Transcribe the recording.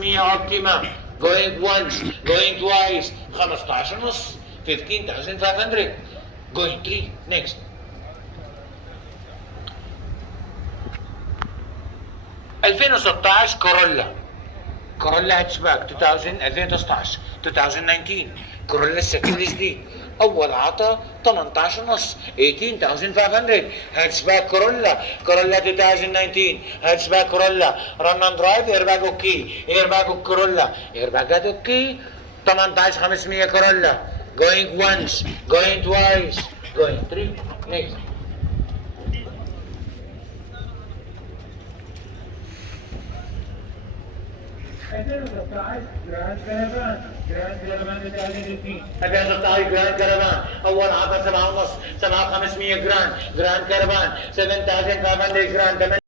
7500 اوبتيما going once going twice 15 ونص 15500 going 3 next. ألفين وستاشر كورولا هاتشباك 2016 2019 كورولا الشكل الجديد اول عطا 18 ونص 18500 هاتشباك كورولا 2019 هاتشباك كورولا رن اند درايف ايرباج اوكي ايرباج كورولا ايرباجات اوكي 18500 كورولا going once going twice going 3 next. جراند كارفان اول عطا 7 ونص 7500 جراند كارفان 7500 جراند